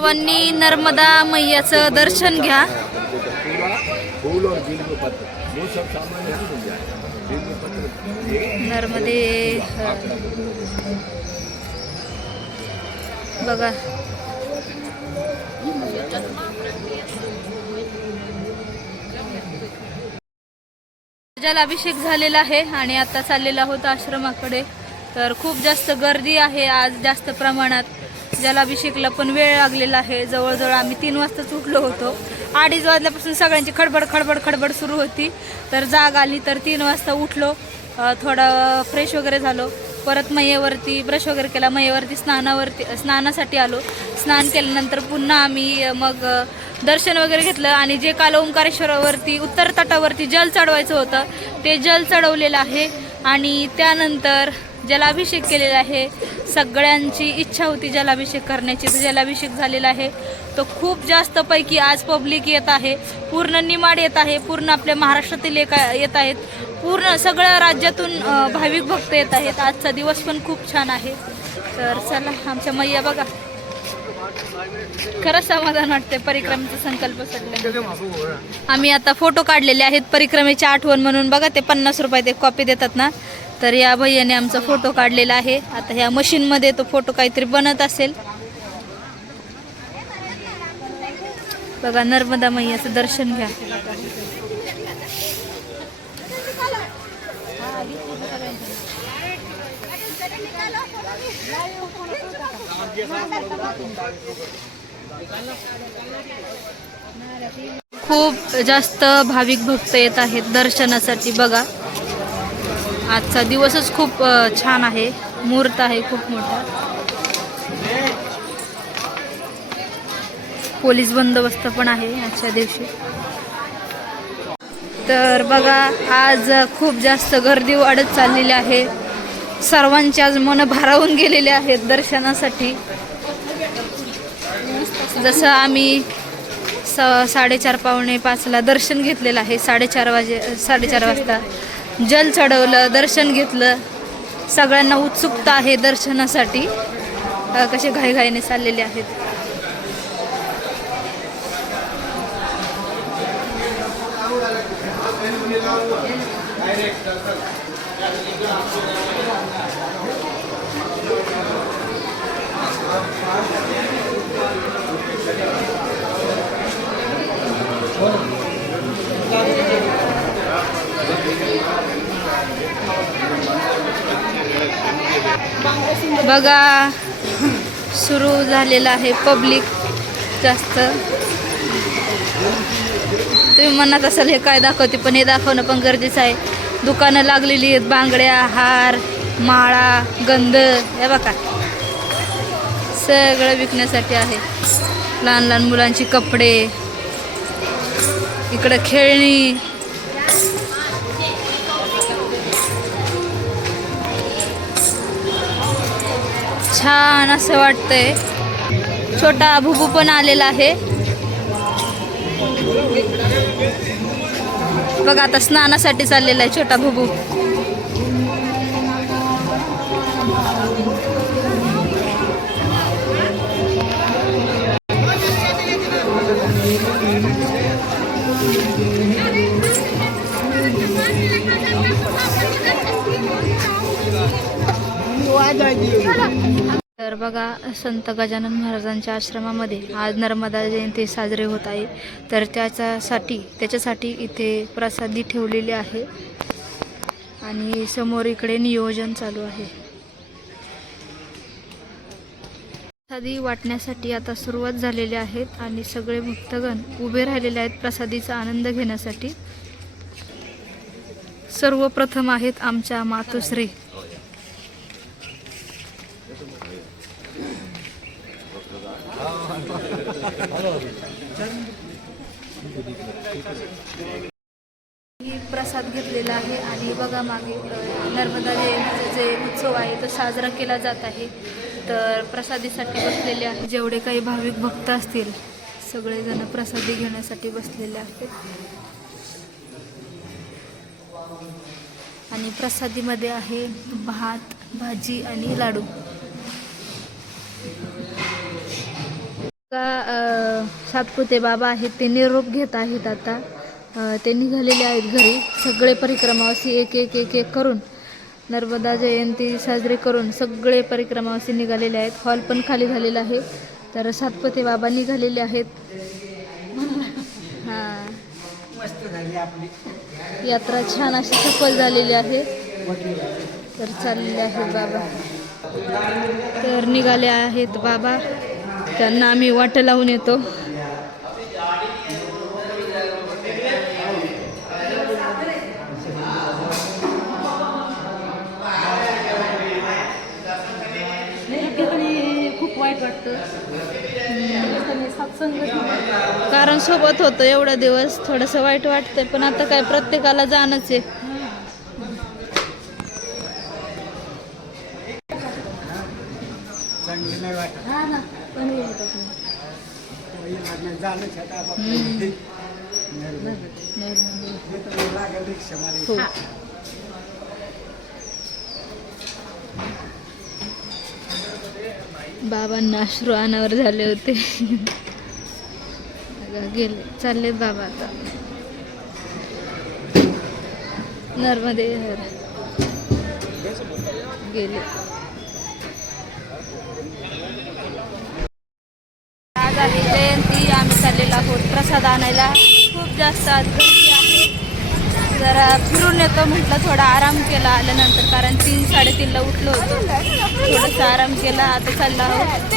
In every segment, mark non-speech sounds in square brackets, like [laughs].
सर्वांनी नर्मदा मैयाचं दर्शन घ्या. नर्मदे बघा. ज्याला अभिषेक झालेला आहे आणि आता चाललेला होता आश्रमाकडे तर खूप जास्त गर्दी आहे आज जास्त प्रमाणात. जलाभिषेकला पण वेळ लागलेला आहे. जवळजवळ आम्ही तीन वाजताच उठलो होतो. अडीच वाजल्यापासून सगळ्यांची खडबड खडबड खडबड सुरू होती. तर जाग आली तर तीन वाजता उठलो. थोडं फ्रेश वगैरे झालो. परत मयेवरती ब्रश वगैरे केला. मयेवरती स्नानावरती स्नानासाठी आलो. स्नान केल्यानंतर पुन्हा आम्ही मग दर्शन वगैरे घेतलं. आणि जे काल ओंकारेश्वरावरती उत्तर तटावरती जल चढवायचं होतं ते जल चढवलेलं आहे. आणि त्यानंतर जलाभिषेक केलेला आहे. सगळ्यांची इच्छा होती जलाभिषेक करण्याची. तर जलाभिषेक झालेला आहे. तो खूप जास्त पैकी आज पब्लिक येत आहे. पूर्ण निमाड येत आहे. पूर्ण आपल्या महाराष्ट्रातील एक येत आहेत. पूर्ण सगळ्या राज्यातून भाविक भक्त येत आहेत. आजचा दिवस पण खूप छान आहे. तर चला आमच्या मैया बघा. खरंच समाधान वाटते परिक्रमेचा संकल्प सगळ्या आम्ही आता फोटो काढलेले आहेत. परिक्रमेची आठवण म्हणून. बघा ते पन्नास रुपयात एक कॉपी देतात ना. तर या भैयाने आमचा फोटो काढलेला आहे. आता ह्या मशीनमध्ये तो फोटो काहीतरी बनत असेल. बघा नर्मदा मैयाचं दर्शन घ्या. खूप जास्त भाविक भक्त येत आहेत दर्शनासाठी बघा. आजचा दिवसच खूप छान आहे. मुहूर्त आहे खूप मोठा. पोलीस बंदोबस्त पण आहे आजच्या दिवशी. तर बघा आज खूप जास्त गर्दी वाढत चाललेली आहे. सर्वांचे आज मन भारावून गेलेले आहेत दर्शनासाठी. जसं आम्ही स साडेचार पावणे पाचला दर्शन घेतलेलं आहे साडेचार वाजे साडेचार वाजता. जल चढवलं दर्शन घेतलं. सगळ्यांना उत्सुकता आहे दर्शनासाठी. कसे घाईघाईने चाललेले आहेत. बघा सुरू झालेलं आहे पब्लिक जास्त. तुम्ही म्हणत असाल हे काय दाखवते? पण हे दाखवणं पण गरजेचं आहे. दुकानं लागलेली आहेत बांगड्या हार माळा गंध. हे बघा. सगळं विकण्यासाठी आहे. लहान लहान मुलांची कपडे. इकडं खेळणी. छान असं वाटतंय. छोटा भुबू पण आलेला आहे. बघा आता स्नानासाठी चाललेला आहे छोटा भुबू बघा संत गजानन महाराजांच्या आश्रमामध्ये आज नर्मदा जयंती साजरी होत आहे. तर त्याच्यासाठी त्याच्यासाठी इथे प्रसादी ठेवलेली आहे. आणि समोर इकडे नियोजन चालू आहे. प्रसादी वाटण्यासाठी आता सुरुवात झालेली आहेत आणि सगळे भक्तगण उभे राहिलेले आहेत प्रसादीचा आनंद घेण्यासाठी. सर्वप्रथम आहेत आमच्या मातोश्री ही प्रसाद आहे. आणि बघा मागे नर्मदा जयंतीचा जे उत्सव आहे तो साजरा केला जात आहे. तर प्रसादीसाठी बसलेले आहे जेवढे काही भाविक भक्त असतील सगळेजण प्रसादी घेण्यासाठी बसलेले आहेत. आणि प्रसादीमध्ये आहे भात भाजी आणि लाडू. का सातपुते बाबा आहेत ते निरोप घेत आहेत आता. ते निघालेले आहेत घरी. सगळे परिक्रमावासी एक एक एक एक करून नर्मदा जयंती साजरी करून सगळे परिक्रमावासी निघालेले आहेत. हॉल पण खाली झालेला आहे. तर सातपते बाबा निघालेले आहेत. हां. यात्रा छान अशी सफल झालेली आहे. तर चाललेले आहेत बाबा. तर निघाले आहेत बाबा. त्यांना आम्ही वाट लावून येतो. कारण सोबत होतं एवढा दिवस थोडंसं वाईट वाटतंय पण आता काय प्रत्येकाला जाणंच आहे. हो बाबांना अश्रू अनावर झाले होते. बघा, गेले. चालले बाबा आता. नर्मदे हर. गेले. आज आहे जयंती आम्ही चाललेलो आहोत प्रसाद आणायला. खूप जास्त आज गर्दी आहे जरा फिरून येतो म्हटलं थोडा आराम केला आल्यानंतर कारण तीन साडेतीनला उठलो होतो. थोडासा आराम केला आता चालला आहोत.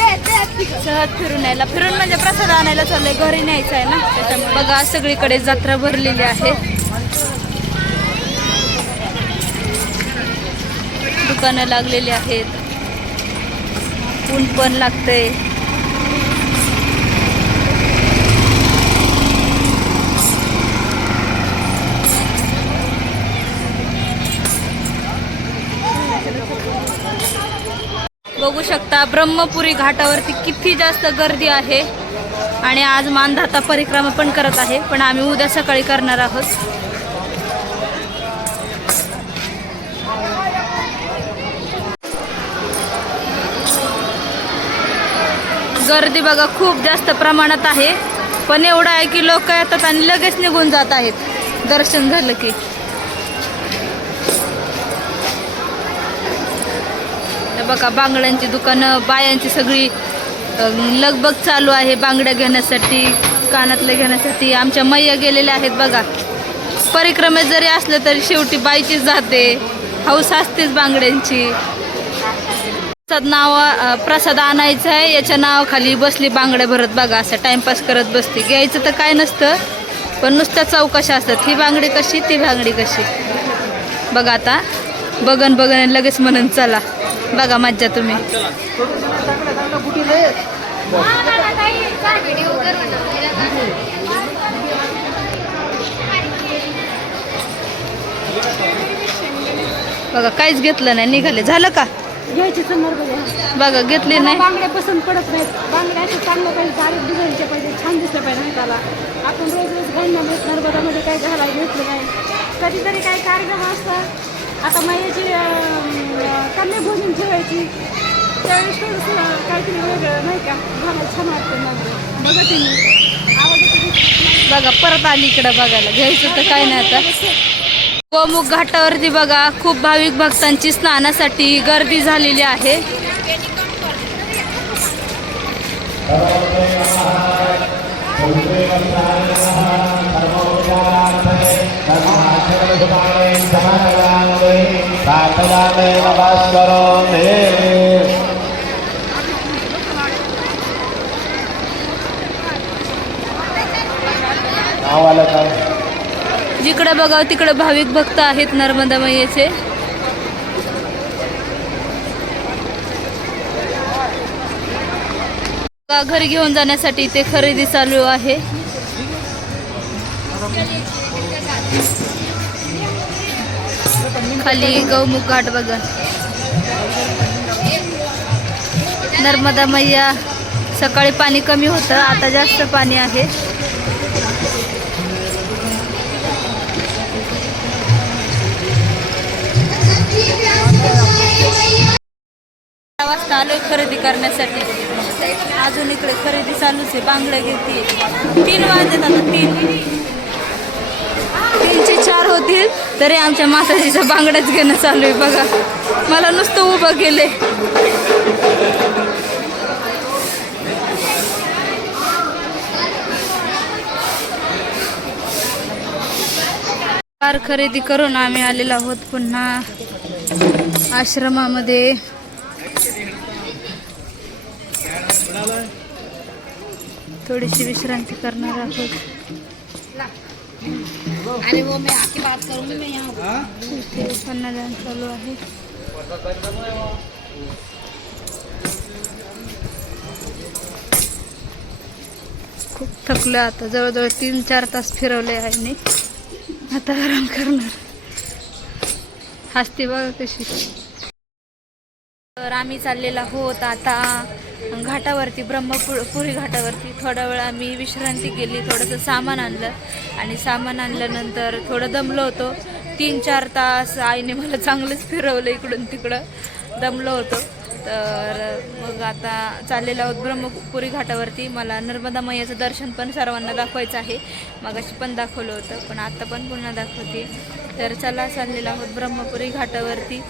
सहज फिरून यायला फिरून म्हणजे प्रसाद आणायला चाललंय घरी न्यायचं आहे ना? त्याच्यामुळे. बघा सगळीकडे जत्रा भरलेली आहे. दुकानं लागलेली आहेत. ऊन पण लागतंय. बघू शकता ब्रह्मपुरी घाटावरती किती जास्त गर्दी आहे. आणि आज मानधाता परिक्रमा पण करत आहे पण आम्ही उद्या सकाळी करणार आहोत. गर्दी बघा खूप जास्त प्रमाणात आहे. पण एवढं आहे की लोक येतात आणि लगेच निघून जात आहेत. दर्शन झालं की. बघा बांगड्यांची दुकानं बायांची सगळी लगबग चालू आहे बांगड्या घेण्यासाठी कानातले घेण्यासाठी. आमच्या मैया गेलेल्या आहेत बघा. परिक्रमेत जरी असलं तरी शेवटी बाईचीच जाते. हौस असतेच बांगड्यांची. प्रसाद नाव प्रसाद आणायचा आहे. याच्या नावाखाली बसली बांगड्या भरत बघा. असं टाइमपास करत बसते. घ्यायचं तर काय नसतं पण नुसत्या चौकशा असतात. ही बांगडी कशी ती बांगडी कशी? बघा आता. बघन बघन आणि लगेच म्हणून चला. बघा मज्जा तुम्ही. बघा काहीच घेतलं नाही निघाले. झालं का? घ्यायचे घ्या. बघा घेतली नाही. बांगड्या पसंत पडत नाहीत. बांगड्या असे चांगलं पाहिजे बारीक डिझाईनचे पाहिजे छान दिसलं पाहिजे हाताला आपण रोज रोज घालण्यामध्ये नर्मदामध्ये काय घालायला घेतलं नाही. कधीतरी काही कार्यक्रम असतात. आता मैयाची कन्या भोजन ठेवायची. त्यावेळेस थोडंसं काहीतरी वेगळं नाही का? घालायला छान वाटतं मग बघा तुम्ही. आवाज येतो बघा परत आली इकडं बघायला. घ्यायचं तर काय नाही आता. गोमुख घाटावरती बघा खूप भाविक भक्तांची स्नानासाठी गर्दी झालेली आहे. प्रार्थयामे नमस्करोमि जिकडे बघा तिकडे भाविक भक्त आहेत नर्मदा मैयाचे. बघा, घरी घेऊन जाण्यासाठी ते खरेदी चालू आहे? खाली गौमुख घाट बघा. नर्मदा मैया सकाळी पाणी कमी होतं आता जास्त पाणी आहे. वाजता आलोय खरेदी करण्यासाठी. अजून इकडे खरेदी चालूच आहे बांगड्या घेते. तीन वाजत आता तीन. तीनचे चार होतील. तरी आमच्या माताजीचं बांगड्याच घेणं चालू आहे बघा. मला नुसतं उभं केले कार खरेदी करून आम्ही आलेलो आहोत पुन्हा आश्रमामध्ये. थोडीशी विश्रांती करणार आहोत. इथे अन्नदान चालू आहे खूप थकलो आता जवळजवळ तीन चार तास फिरवले आहे मी. आता आराम करणार. हसते बघा कशी. तर आम्ही चाललेलो आहोत आता. घाटावरती ब्रह्मपुरी घाटावरती थोडा वेळ आम्ही विश्रांती केली थोडंसं सामान आणलं. आणि सामान आणल्यानंतर थोडं दमलो होतो. तीन चार तास आईने मला चांगलंच फिरवलं इकडून तिकडं. दमलो होतो. तर मग आता चाललेलो आहोत ब्रह्मपुरी घाटावरती. मला नर्मदा मैयाचं दर्शन पण सर्वांना दाखवायचं आहे. मगाशी पण दाखवलं होतं पण आता पण पुन्हा दाखवते. तर चला चाललेलो आहोत ब्रह्मपुरी घाटावरती.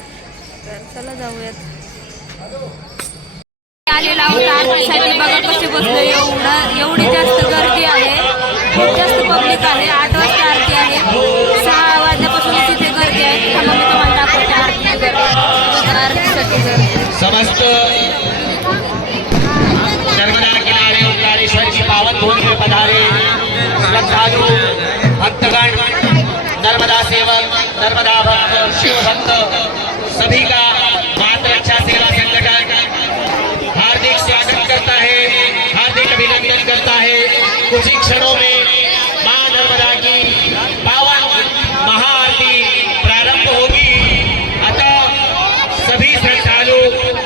तर चला जाऊयात. आलेला आहोत आरतीसाठी बघा कशी बसलो एवढं एवढी जास्त गर्दी आहे. खूप जास्त पब्लिक आहे. आठ वाजता आरती आहे. सहा वाजल्यापासून तिथे गर्दी आहे. थांबा मी तुम्हाला दाखवते आरती गर्दी आरतीसाठी गर्दी समस्त पधारे. श्रद्धालु भक्तगण नर्मदा सेवक नर्मदा भक्त शिव भक्त सभी का ही क्षणों में माँ नर्मदा की पावन महाआरती प्रारंभ होगी। अतः सभी श्रद्धालु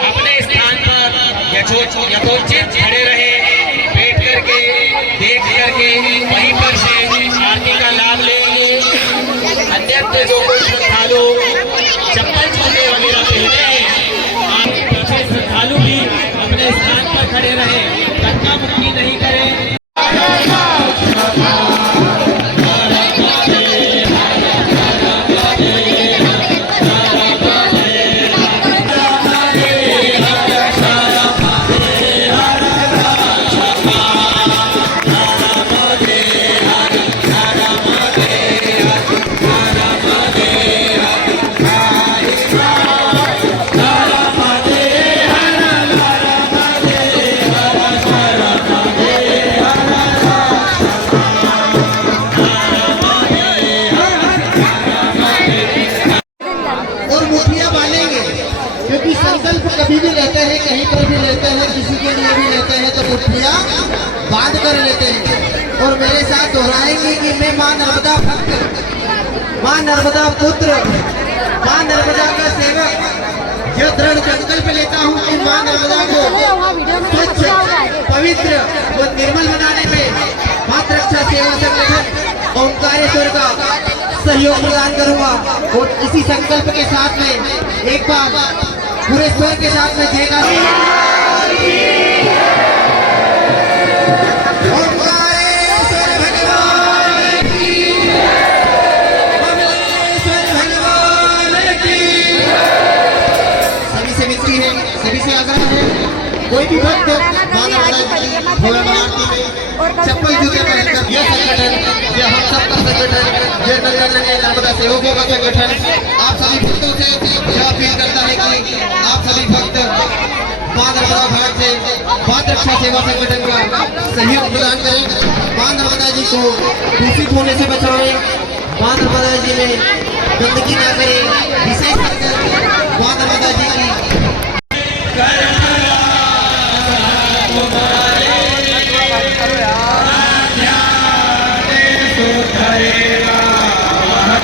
अपने स्थान पर यथो- यथोचित खड़े रहे, बैठ करके, देख करके वहीं पर से आरती का लाभ लेंगे अन्यत्र जो कोई श्रद्धालु चप्पल जूते वगैरह पहने श्रद्धालु भी अपने स्थान पर खड़े रहे। धक्का मुक्की नहीं करें। Yeah. [laughs] नर्मदा पुत्र, माँ नर्मदा का सेवक। जो दृढ़ संकल्प लेता हूँ कि माँ नर्मदा को स्वच्छ, पवित्र व निर्मल बनाने में मातृ रक्षा सेवा संगठन ओंकारेश्वर का सहयोग प्रदान करूँगा। और इसी संकल्प के साथ में एक बार पूरे स्वर के साथ में जयकार कोई भी भक्त राधा जी की चप्पल जूते पहनकर यह संगठन यह हम संगठन के नर्मदा सेवकों का संगठन। आप सभी भक्तों से यह अपील करता है कि आप सभी भक्त माँ नर्मदा भारत से रक्षा सेवा संगठन का सहयोग प्रदान करें। माँ नर्मदा जी को दूषित होने से बचाएँ। माँ नर्मदा जी में गंदगी ना करें। विशेष कर माँ नर्मदा जी की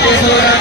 Thank you.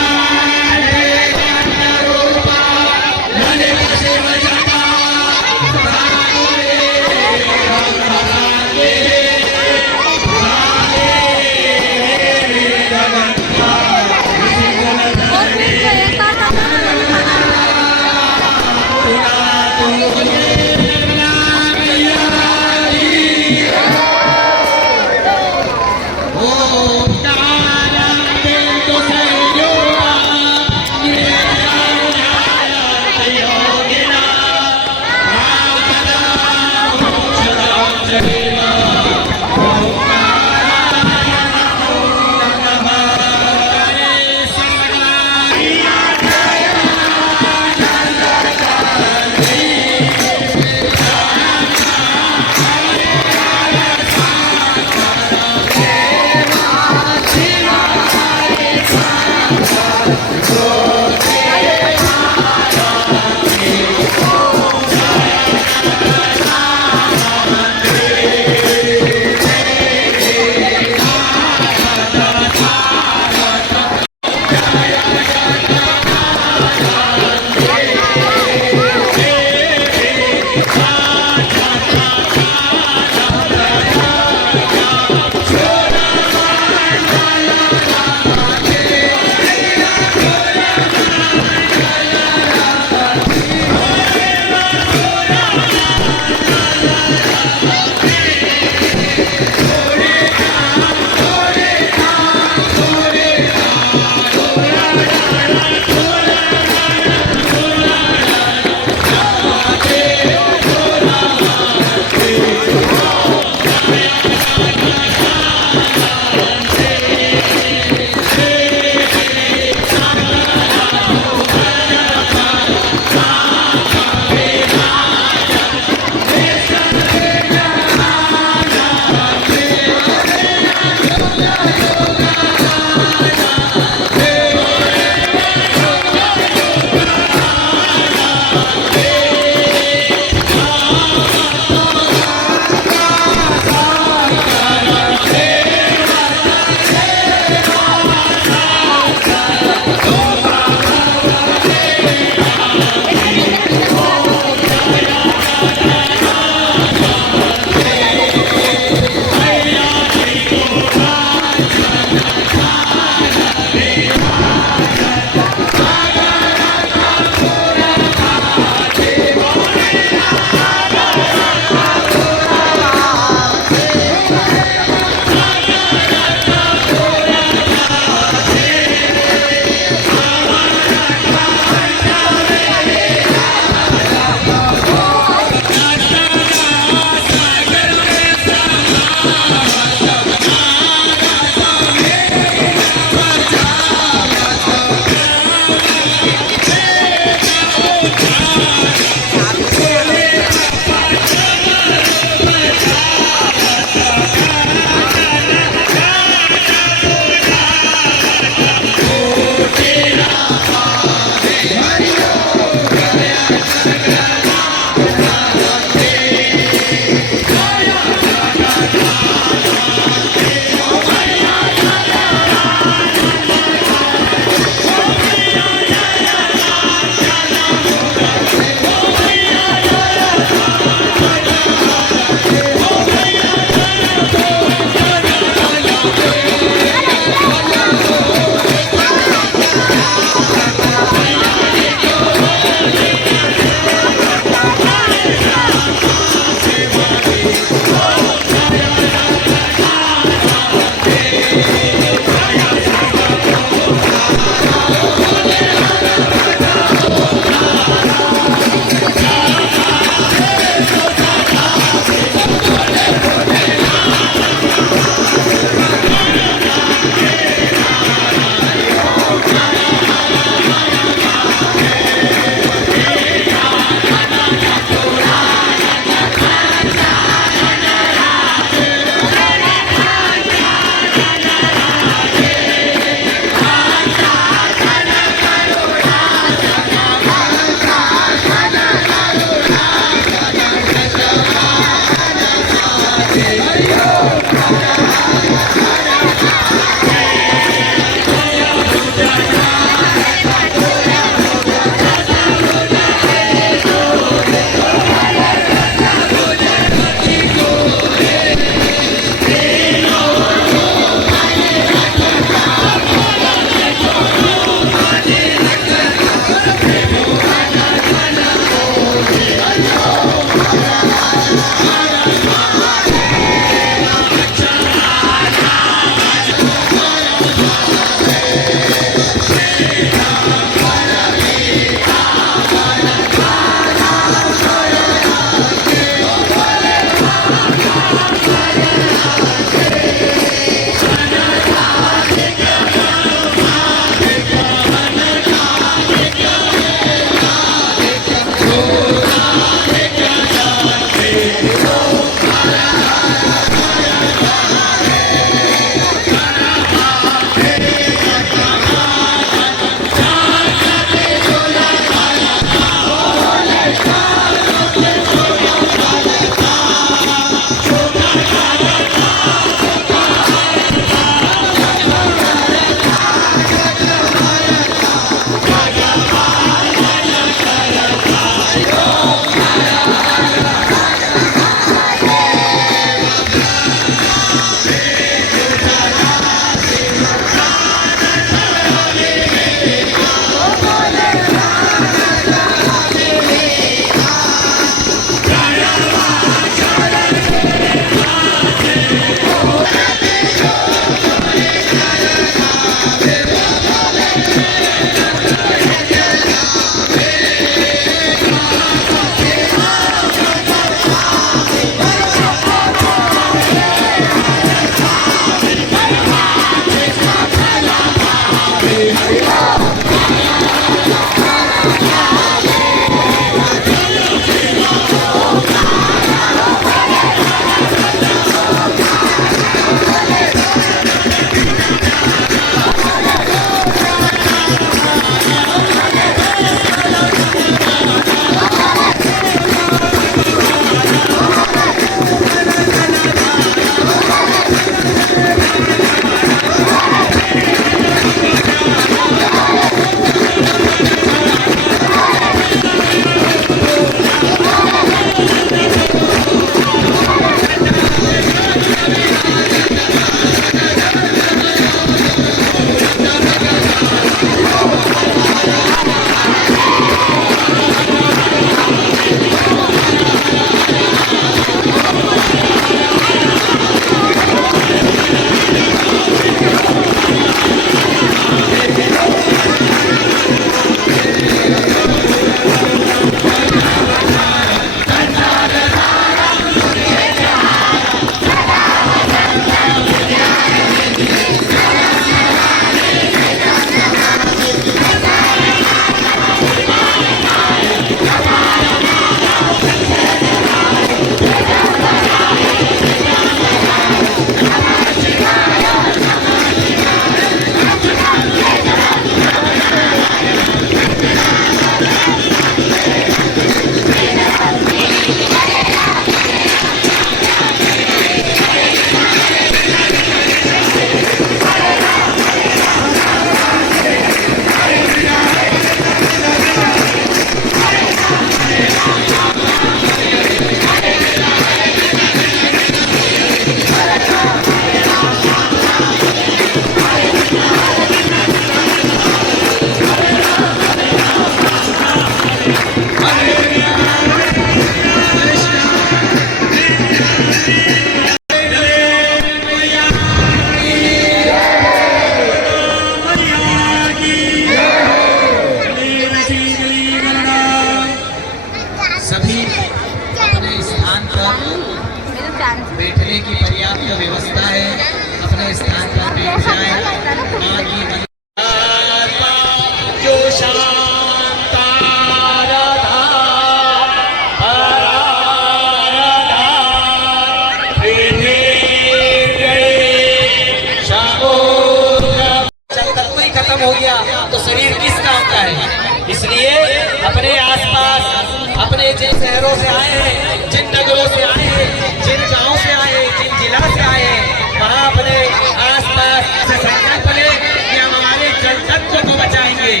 है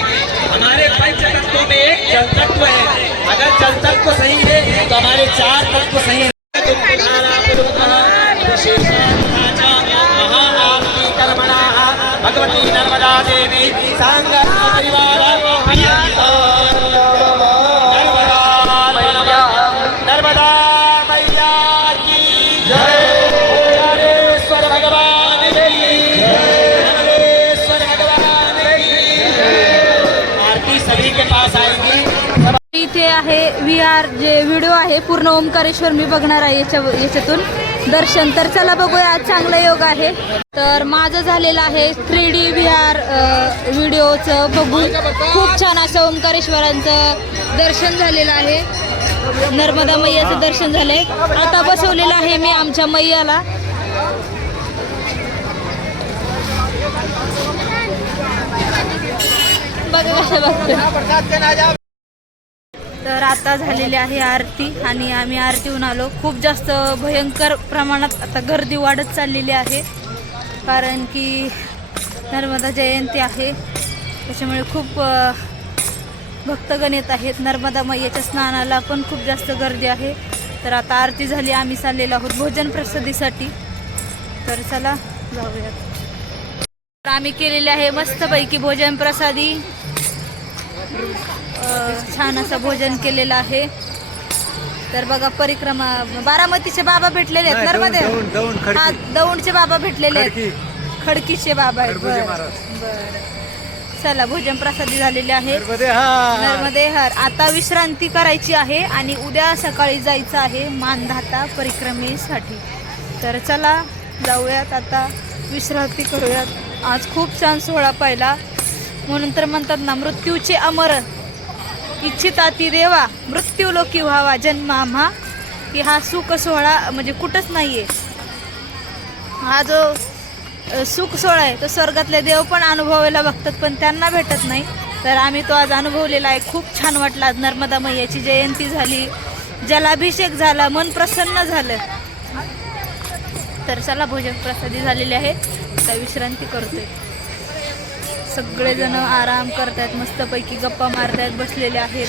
हमारे पंच तत्वों में एक जल तत्व है। अगर जल तत्व सही है तो हमारे चार तत्व सही है। भगवती नर्मदा देवी सांग परिवार आहे व्ही आर जे व्हिडिओ आहे पूर्ण ओंकारेश्वर मी बघणार आहे याच्या याच्यातून. दर्शन तर चला बघूया आज चांगला योग आहे. तर माझं झालेलं आहे थ्री डी व्ही आर व्हिडिओचं बघून. खूप छान असं ओंकारेश्वरांचं दर्शन झालेलं आहे. नर्मदा मैयाचं दर्शन झालंय. आता बसवलेलं आहे मी आमच्या मैयाला. बघा कसं बघतो तर आता झालेली आहे आरती आणि आम्ही आरतीहून आलो. खूप जास्त भयंकर प्रमाणात आता गर्दी वाढत चाललेली आहे. कारण की नर्मदा जयंती आहे. त्याच्यामुळे खूप भक्तगण येत आहेत. नर्मदा मैयाच्या स्नानाला पण खूप जास्त गर्दी आहे. तर आता आरती झाली आम्ही चाललेलो आहोत भोजन प्रसादीसाठी. तर चला जाऊयात. तर आम्ही केलेले आहे मस्तपैकी भोजन प्रसादी. छान असं भोजन केलेलं आहे. तर बघा परिक्रमा बारामतीचे बाबा भेटलेले आहेत नर्मदे हा दौंडचे बाबा भेटलेले आहेत. खडकीचे बाबा आहेत बरं. बरं. चला भोजन प्रसादी झालेले आहे. नर्मदे हर. आता विश्रांती करायची आहे आणि उद्या सकाळी जायचं आहे मानधाता परिक्रमेसाठी. तर चला जाऊयात आता. विश्रांती करूयात. आज खूप छान सोहळा पाहिला. म्हणून तर म्हणतात ना मृत्यूचे अमर इच्छिता ती देवा मृत्यूलोकी व्हावा जन्म आम्हा की हा सुख सोहळा म्हणजे कुठंच नाही आहे हा जो सुख सोहळा आहे तो स्वर्गातले देव पण अनुभवायला बघतात पण त्यांना भेटत नाही. तर आम्ही तो आज अनुभवलेला आहे. खूप छान वाटला आज नर्मदा मैयाची जयंती झाली. जलाभिषेक झाला मन प्रसन्न झालं. तर चला भोजन प्रसादी झालेली आहे. आता विश्रांती करतोय. सगळेजण आराम करतायत मस्तपैकी गप्पा मारतायत बसलेले आहेत.